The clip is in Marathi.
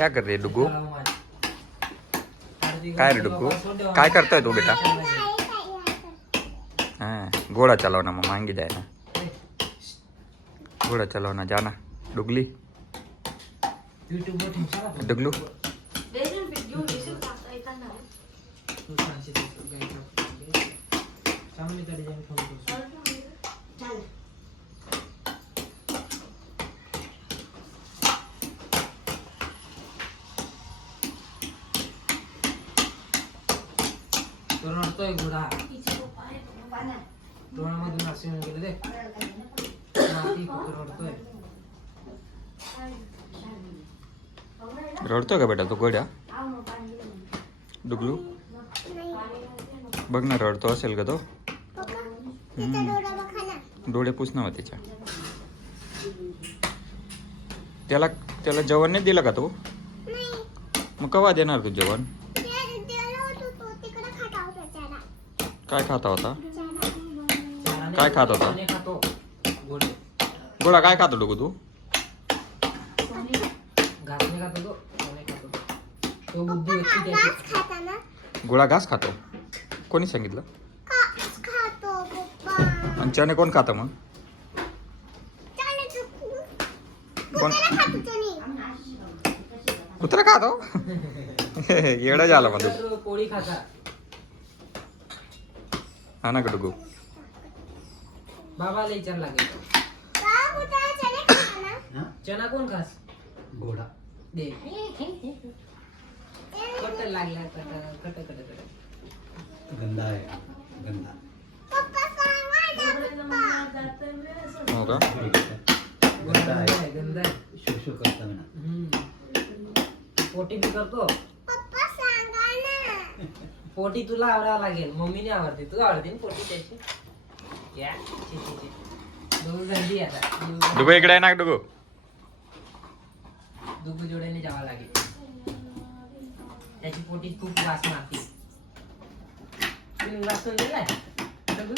क्या कर रही है डुगू? काय रे डुगू, काय करतोय तू बेटा? हाँ घोड़ा चलाओ ना, मामा मांगी जाए ना, घोड़ा चलाओ ना, जाना डुगली डुगलू. रडतोय घोडा, डोळ्यामधून असे गेले रे, रडतोय. रडतोय का बेटा तो घोड्या? डुगलू बघ ना, रडतो असेल का तो? डोळे पुस ना तिच्या. त्याला त्याला जेवण नाही दिलं का तू? मग केव्हा देणार तू जेवण? काय खाता होता? काय खात होता? घोडा काय खातो डुगू तू? घोडा घास खातो? कोणी सांगितलं? आणि चणे कोण खातं मग? कोण? कुत्रा खातो? येडा झाला मग पोळी खाता. हा ना डुगू. बाबाला विचार लागेल. चना कोण खास? घोडा दे कट लागला, कट कट कट कट. गंदा आहे, गंदा. हो का? गंदा आहे, गंदा आहे. शो करताना. पोटी बी करतो. पोटी तुला आवडावं लागेल, मम्मीने आवडते, तू आवडते ना पोटी त्याची. या डुगू गर्दी आता. डुगू इकडे आहे ना डुगू. डुगू जोड्याने जावं लागेल, त्याची पोटी खूप वास मारते. तुम्ही वाचून गेलाय डुगू?